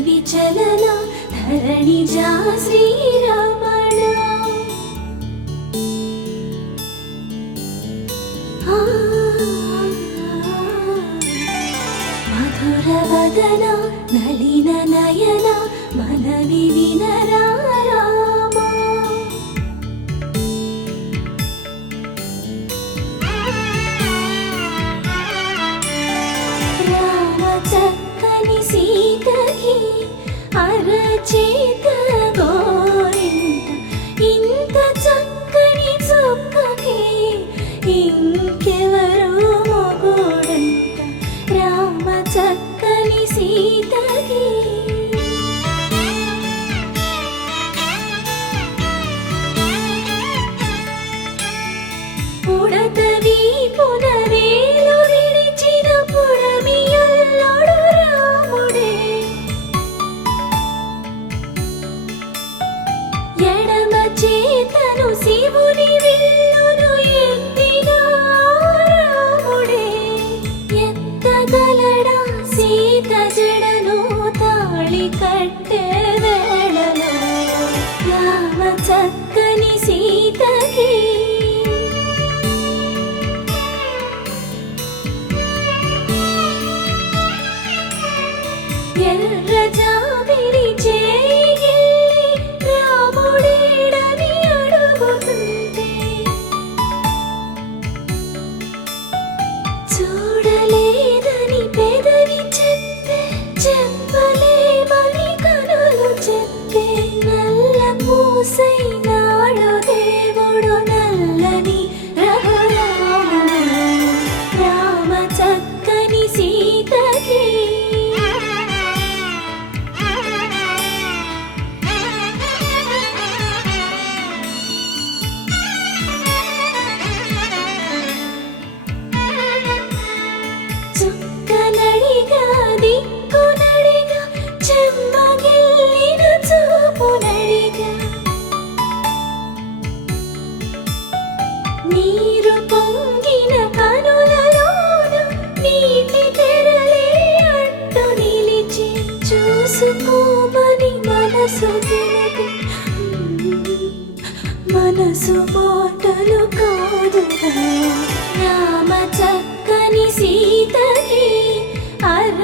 విచలన ధరణిజా శ్రీరమణ మధుర వదన నళిన నయన మనవి వినరా అరచేత గోరింట ఇంత చక్కని చుక్కకి ఇంకెవరు మొగుడంట రామ చక్కని సీతకి ఉడతవి పునరేలు విడిచిన పుడమియల్లోడు రాముడే ఎడమ చేతను శివుని విల్లును ఎత్తిన రాముడే ఎత్తగలడా సీత జడను తాళి కట్టే వేళలో రామ చక్కని సీతకి ఎర్ర జాబిలి చేయి రాముడేడని అడుగుతుంటే చూడలేదని పెదవి చెప్పే చెప్పలేమని కనులు చెప్పే నల్ల పూసైనాడు దేవుడు నల్లని రఘురాముడు రామ చక్కని సీతకి చుక్కనడిగా దిక్కునడిగా చెమ్మగిల్లిన చూపునడిగా నీరు పొంగిన కనులలోన నీటి తెరలే అడ్డు నిలిచి చూసుకోమని మనసు తెలిపి మనసు మాటలు కాదుగా రామ చక్కని సీతకి అర